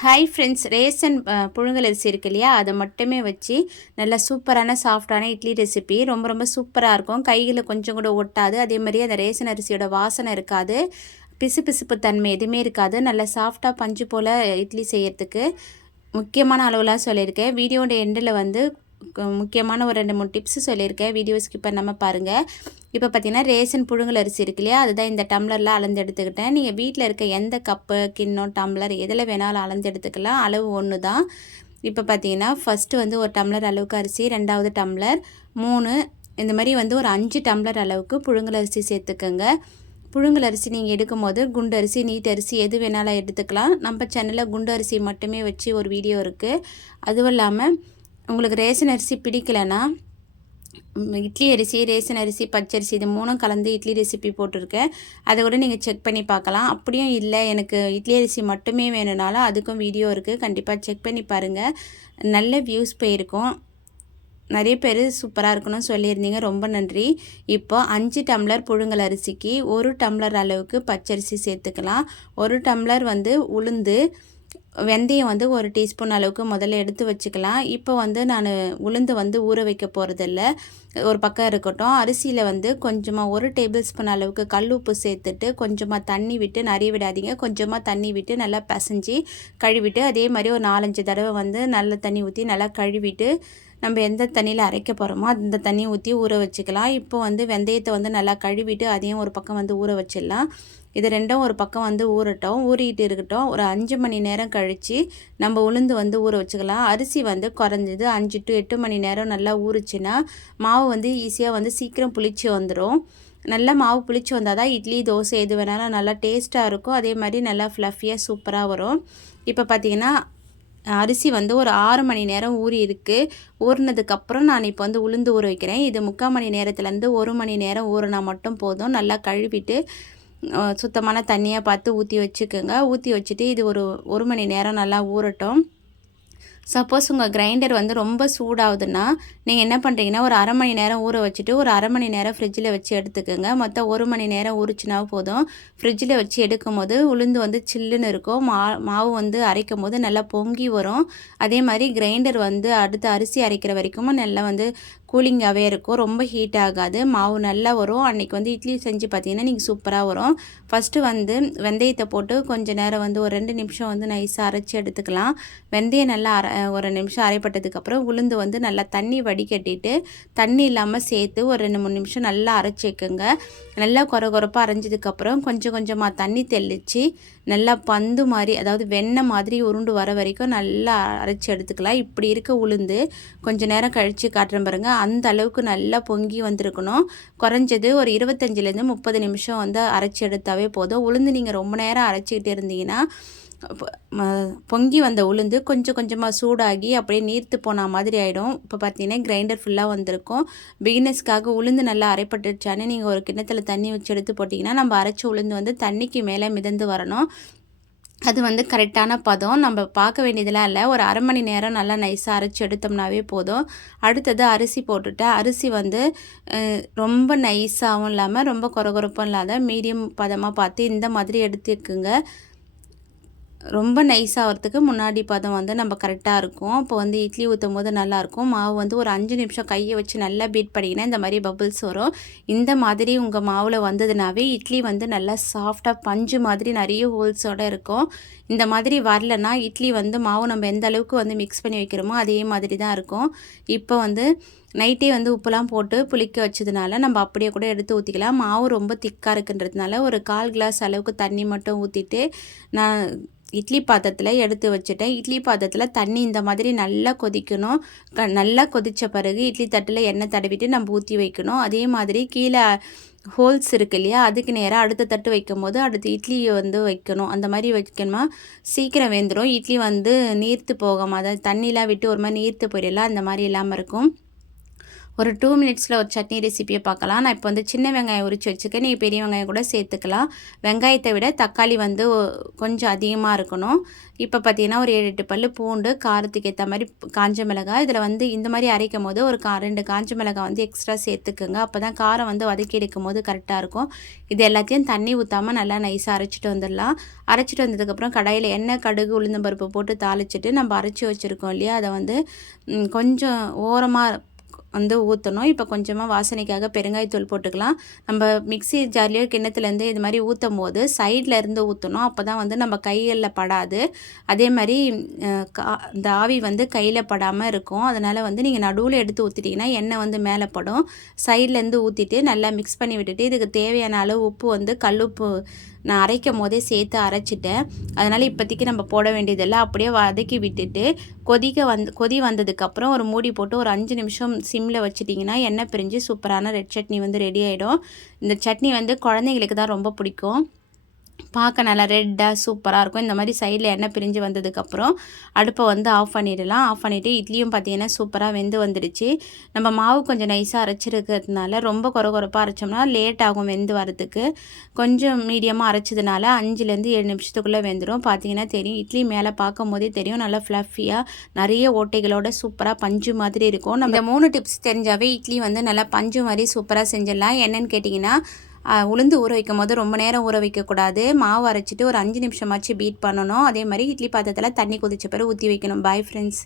Hi friends ration புழுங்கல் அரிசி இருக்கு இல்லையா? அதை மட்டுமே வச்சு நல்லா சூப்பரான சாஃப்டான இட்லி ரெசிபி ரொம்ப ரொம்ப சூப்பராக இருக்கும். கையில் கொஞ்சம் கூட ஒட்டாது. அதே மாதிரி அந்த ரேசன் அரிசியோட வாசனை இருக்காது. பிசு பிசுப்பு தன்மை எதுவுமே இருக்காது. நல்லா சாஃப்டாக பஞ்சு போல் இட்லி செய்யறதுக்கு முக்கியமான அளவுலாம் சொல்லியிருக்கேன். வீடியோட எண்டில் வந்து முக்கியமான ஒரு ரெண்டு மூணு டிப்ஸ் சொல்லியிருக்கேன். வீடியோ ஸ்கிப் பண்ணாமல் பாருங்கள் இப்போ பார்த்தீங்கன்னா ரேஷன் புழுங்கல் அரிசி இருக்கு இல்லையா? அதுதான் இந்த டம்ளரில் அளந்து எடுத்துக்கிட்டேன். நீங்கள் வீட்டில் இருக்க எந்த கப்பு கிண்ணம் டம்ளர் எதில் வேணாலும் அளந்து எடுத்துக்கலாம். அளவு ஒன்று தான். இப்போ பார்த்தீங்கன்னா ஃபஸ்ட்டு வந்து ஒரு டம்ளர் அளவுக்கு அரிசி ரெண்டாவது டம்ளர் மூணு இந்த மாதிரி வந்து ஒரு அஞ்சு டம்ளர் அளவுக்கு புழுங்கல் அரிசி சேர்த்துக்கோங்க. புழுங்கல் அரிசி நீங்கள் எடுக்கும் போது குண்டு அரிசி நீட் அரிசி எது வேணாலும் எடுத்துக்கலாம். நம்ம சேனலில் குண்டு அரிசி மட்டுமே வச்சு ஒரு வீடியோ இருக்குது அதுவும் இல்லாமல் உங்களுக்கு ரேஷன் அரிசி பிடிக்கலைன்னா இட்லி அரிசி ரேஷன் அரிசி பச்சரிசி இது மூணும் கலந்து இட்லி ரெசிபி போட்டிருக்கேன். அதை கூட நீங்கள் செக் பண்ணி பார்க்கலாம். அப்படியும் இல்லை எனக்கு இட்லி அரிசி மட்டுமே வேணும்னாலும் அதுக்கும் வீடியோ இருக்குது கண்டிப்பாக செக் பண்ணி பாருங்கள் நல்ல வியூஸ் போயிருக்கும். நிறைய பேர் சூப்பராக இருக்கணும்னு சொல்லியிருந்தீங்க. ரொம்ப நன்றி. இப்போ அஞ்சு டம்ளர் புழுங்கல் அரிசிக்கு ஒரு டம்ளர் அளவுக்கு பச்சரிசி சேர்த்துக்கலாம். ஒரு டம்ளர் வந்து உளுந்து வெந்தயம் வந்து ஒரு டீஸ்பூன் அளவுக்கு முதல்ல எடுத்து வச்சுக்கலாம். இப்போ வந்து நான் உளுந்து வந்து ஊற வைக்க போகிறதில்ல ஒரு பக்கம் இருக்கட்டும். அரிசியில் வந்து கொஞ்சமாக ஒரு டேபிள் ஸ்பூன் அளவுக்கு கல் உப்பு சேர்த்துட்டு கொஞ்சமாக தண்ணி விட்டு நிறைய விடாதீங்க. கொஞ்சமாக தண்ணி விட்டு நல்லா பசைஞ்சு கழுவிட்டு அதே மாதிரி ஒரு நாலஞ்சு தடவை வந்து நல்ல தண்ணி ஊற்றி நல்லா கழுவிட்டு நம்ம எந்த தண்ணியில் அரைக்க போகிறோமோ அந்த தண்ணி ஊற்றி ஊற வச்சுக்கலாம். இப்போ வந்து வெந்தயத்தை வந்து நல்லா கழுவிட்டு அதையும் ஒரு பக்கம் வந்து ஊற வச்சிடலாம். இது ரெண்டும் ஒரு பக்கம் வந்து ஊறட்டும். ஊறிக்கிட்டு இருக்கட்டும். ஒரு அஞ்சு மணி நேரம் கழித்து நம்ம உளுந்து வந்து ஊற வச்சுக்கலாம். அரிசி வந்து குறைஞ்சது அஞ்சு டு எட்டு மணி நேரம் நல்லா ஊறுச்சுன்னா மாவு வந்து ஈஸியாக வந்து சீக்கிரம் புளிச்சு வந்துடும் நல்லா மாவு புளிச்சு வந்தால் தான் இட்லி தோசை எது வேணாலும் நல்லா டேஸ்ட்டாக இருக்கும். அதே மாதிரி நல்லா ஃப்ளஃபியாக சூப்பராக வரும். இப்போ பார்த்தீங்கன்னா அரிசி வந்து ஒரு ஆறு மணி நேரம் ஊறி இருக்குது ஊறினதுக்கப்புறம் நான் இப்போ வந்து உளுந்து ஊற வைக்கிறேன். இது முக்கால் மணி நேரத்துலேருந்து ஒரு மணி நேரம் ஊறினா மட்டும் போதும். நல்லா கழுவிட்டு சுத்தமான தண்ணியாக பார்த்து ஊற்றி வச்சுக்கோங்க. ஊற்றி வச்சுட்டு இது ஒரு ஒரு மணி நேரம் நல்லா ஊறட்டும். சப்போஸ் உங்கள் கிரைண்டர் வந்து ரொம்ப சூடாகுதுன்னா நீங்கள் என்ன பண்ணுறீங்கன்னா ஒரு அரை மணி நேரம் ஊற வச்சுட்டு ஒரு அரை மணி நேரம் ஃப்ரிட்ஜில் வச்சு எடுத்துக்கோங்க. மொத்தம் ஒரு மணி நேரம் ஊறிச்சுனா போதும். ஃப்ரிட்ஜில் வச்சு எடுக்கும் போது உளுந்து வந்து சில்லுன்னு இருக்கும். மா மாவு வந்து அரைக்கும் போது நல்லா பொங்கி வரும். அதே மாதிரி கிரைண்டர் வந்து அடுத்து அரிசி அரைக்கிற வரைக்கும் நல்லா வந்து கூலிங்காகவே இருக்கும். ரொம்ப ஹீட் ஆகாது. மாவு நல்லா வரும். அன்றைக்கி வந்து இட்லி செஞ்சு பார்த்தீங்கன்னா நீங்கள் சூப்பராக வரும். ஃபஸ்ட்டு வந்து வெந்தயத்தை போட்டு கொஞ்சம் நேரம் வந்து ஒரு ரெண்டு நிமிஷம் வந்து நைஸாக அரைச்சி எடுத்துக்கலாம். வெந்தயம் நல்லா அரை ஒரு நிமிஷம் அரைப்பட்டதுக்கப்புறம் உளுந்து வந்து நல்லா தண்ணி வடிகட்டிட்டு தண்ணி இல்லாமல் சேர்த்து ஒரு ரெண்டு மூணு நிமிஷம் நல்லா அரைச்சிக்கோங்க நல்லா கொர கொரப்பாக அரைஞ்சதுக்கப்புறம் கொஞ்சம் கொஞ்சமாக தண்ணி தெளித்து நல்லா பந்து மாதிரி அதாவது வெண்ணெய் மாதிரி உருண்டு வர வரைக்கும் நல்லா அரைச்சி எடுத்துக்கலாம். இப்படி இருக்க உளுந்து கொஞ்சம் நேரம் கழித்து காட்டுறேன் பாருங்கள் அந்த அளவுக்கு நல்லா பொங்கி வந்திருக்கணும். குறைஞ்சது ஒரு இருபத்தஞ்சிலேருந்து முப்பது நிமிஷம் வந்து அரைச்சி எடுத்தாவே போதும். உளுந்து நீங்கள் ரொம்ப நேரம் அரைச்சிக்கிட்டு இருந்தீங்கன்னா பொங்கி வந்த உளுந்து கொஞ்சம் கொஞ்சமாக சூடாகி அப்படியே நீர்த்து போன மாதிரி ஆகிடும் இப்போ பார்த்தீங்கன்னா கிரைண்டர் ஃபுல்லாக வந்திருக்கும். பிகினர்ஸ்க்காக உளுந்து நல்லா அரைப்பட்டுருச்சானே நீங்கள் ஒரு கிண்ணத்தில் தண்ணி வச்சு எடுத்து போட்டிங்கன்னா நம்ம அரைச்ச உளுந்து வந்து தண்ணிக்கு மேலே மிதந்து வரணும். அது வந்து கரெக்டான பதம். நம்ம பார்க்க வேண்டியதெல்லாம் இல்லை. ஒரு அரை மணி நேரம் நல்லா நைஸாக அரைச்சி எடுத்தோம்னாவே போதும். அடுத்தது அரிசி போட்டுட்டு அரிசி வந்து ரொம்ப நைஸாகவும் இல்லாமல் ரொம்ப குறகுறப்பும் இல்லாத மீடியம் பதமாக பார்த்து இந்த மாதிரி எடுத்துக்குங்க. ரொம்ப நைஸ் ஆகிறதுக்கு முன்னாடி பதம் வந்து நம்ம கரெக்டாக இருக்கும். அப்போ வந்து இட்லி ஊற்றும் போது நல்லாயிருக்கும் மாவு வந்து ஒரு அஞ்சு நிமிஷம் கையை வச்சு நல்லா பீட் பண்ணிங்கன்னா இந்த மாதிரி பபுள்ஸ் வரும். இந்த மாதிரி உங்கள் மாவில் வந்ததுனாவே இட்லி வந்து நல்லா சாஃப்டாக பஞ்சு மாதிரி நிறைய ஹோல்ஸோட இருக்கும். இந்த மாதிரி வரலன்னா இட்லி வந்து மாவு நம்ம எந்த அளவுக்கு வந்து மிக்ஸ் பண்ணி வைக்கிறோமோ அதே மாதிரி தான் இருக்கும். இப்போ வந்து நைட்டே வந்து உப்புலாம் போட்டு புளிக்க வச்சதுனால நம்ம அப்படியே கூட எடுத்து ஊற்றிக்கலாம் மாவு ரொம்ப திக்காக இருக்குன்றதுனால ஒரு கால் கிளாஸ் அளவுக்கு தண்ணி மட்டும் ஊற்றிட்டு நான் இட்லி பாத்திரத்தில் எடுத்து வச்சுட்டேன். இட்லி பாத்திரத்தில் தண்ணி இந்த மாதிரி நல்லா கொதிக்கணும். க நல்லா கொதித்த பிறகு இட்லி தட்டில் எண்ணெய் தடவிட்டு நம்ம ஊற்றி வைக்கணும். அதே மாதிரி கீழே ஹோல்ஸ் இருக்கு இல்லையா அதுக்கு நேராக அடுத்த தட்டு வைக்கும் போது அடுத்து இட்லியை வந்து வைக்கணும். அந்த மாதிரி வைக்கணுமா? சீக்கிரம் வெந்துடும் இட்லி வந்து நீர்த்து போகாம அதாவது தண்ணிலாம் விட்டு ஒரு மாதிரி நீர்த்து போயிடலாம். அந்த மாதிரி இல்லாமல் இருக்கும். ஒரு டூ மினிட்ஸில் ஒரு சட்னி ரெசிபியை பார்க்கலாம். நான் இப்போ வந்து சின்ன வெங்காயம் உரிச்சு வச்சுருக்கேன். நீங்கள் பெரிய வெங்காயம் கூட சேர்த்துக்கலாம். வெங்காயத்தை விட தக்காளி வந்து கொஞ்சம் அதிகமாக இருக்கணும். இப்போ பார்த்தீங்கன்னா ஒரு ஏழு எட்டு பல் பூண்டு காரத்துக்கு ஏற்ற மாதிரி காஞ்ச மிளகாய் இதில் வந்து இந்த மாதிரி அரைக்கும் போது ஒரு கா ரெண்டு காஞ்ச மிளகாய் வந்து எக்ஸ்ட்ரா சேர்த்துக்குங்க. அப்போ தான் காரம் வந்து வதக்கி எடுக்கும் போது கரெக்டாக இருக்கும். இது எல்லாத்தையும் தண்ணி ஊற்றாமல் நல்லா நைஸாக அரைச்சிட்டு வந்துடலாம். அரைச்சிட்டு வந்ததுக்கப்புறம் கடாயில் எண்ணெய் கடுகு உளுந்தம்பருப்பு போட்டு தாளிச்சிட்டு நம்ம அரைச்சி வச்சுருக்கோம் இல்லையா? அதை வந்து கொஞ்சம் ஓரமாக வந்து ஊற்றணும் இப்போ கொஞ்சமாக வாசனைக்காக பெருங்காயத்தூள் போட்டுக்கலாம். நம்ம மிக்சி ஜார்லேயோ கிண்ணத்துலேருந்து இது மாதிரி ஊற்றும் போது சைடில் இருந்து ஊற்றணும் அப்போ தான் வந்து நம்ம கையில் படாது. அதே மாதிரி இந்த ஆவி வந்து கையில் படாமல் இருக்கும். அதனால் வந்து நீங்கள் நடுவில் எடுத்து ஊற்றிட்டிங்கன்னா எண்ணெய் வந்து மேலே படும். சைட்லேருந்து ஊற்றிட்டு நல்லா மிக்ஸ் பண்ணி விட்டுட்டு இதுக்கு தேவையான அளவு உப்பு வந்து கல்லுப்பு நான் அரைக்கும் போதே சேர்த்து அரைச்சிட்டேன். அதனால் இப்போதைக்கு நம்ம போட வேண்டியதெல்லாம் அப்படியே வதக்கி விட்டுட்டு கொதிக்க வந்து கொதி வந்ததுக்கப்புறம் ஒரு மூடி போட்டு ஒரு அஞ்சு நிமிஷம் சிம்மில் வச்சுட்டிங்கன்னா எண்ணெய் பிரிஞ்சு சூப்பரான ரெட் சட்னி வந்து ரெடி ஆகிடும் இந்த சட்னி வந்து குழந்தைங்களுக்கு தான் ரொம்ப பிடிக்கும். பார்க்க நல்லா ரெட்டாக சூப்பராக இருக்கும். இந்த மாதிரி சைடில் எண்ணெய் பிரிஞ்சு வந்ததுக்கப்புறம் அடுப்பை வந்து ஆஃப் பண்ணிடலாம். ஆஃப் பண்ணிவிட்டு இட்லியும் பார்த்திங்கன்னா சூப்பராக வெந்து வந்துடுச்சு. நம்ம மாவு கொஞ்சம் நைஸாக அரைச்சிருக்கிறதுனால ரொம்ப குறை குறைப்பாக அரைச்சோம்னா லேட் ஆகும் வெந்து வரதுக்கு கொஞ்சம் மீடியமாக அரைச்சதுனால அஞ்சுலேருந்து ஏழு நிமிஷத்துக்குள்ளே வெந்துடும் பார்த்தீங்கன்னா தெரியும். இட்லி மேலே பார்க்கும் போதே தெரியும். நல்லா ஃப்ளஃபியாக நிறைய ஓட்டைகளோட சூப்பராக பஞ்சு மாதிரி இருக்கும். நம்ம மூணு டிப்ஸ் தெரிஞ்சாவே இட்லி வந்து நல்லா பஞ்சு மாதிரி சூப்பராக செஞ்சிடலாம். என்னென்னு கேட்டிங்கன்னா உளுந்து ஊற வைக்கும் போது ரொம்ப நேரம் ஊற வைக்கக்கூடாது. மாவு அரைச்சிட்டு ஒரு அஞ்சு நிமிஷமாச்சு பீட் பண்ணணும். அதே மாதிரி இட்லி பாத்திரத்தில் தண்ணி கொதிச்ச பிறகு ஊற்றி வைக்கணும். Bye friends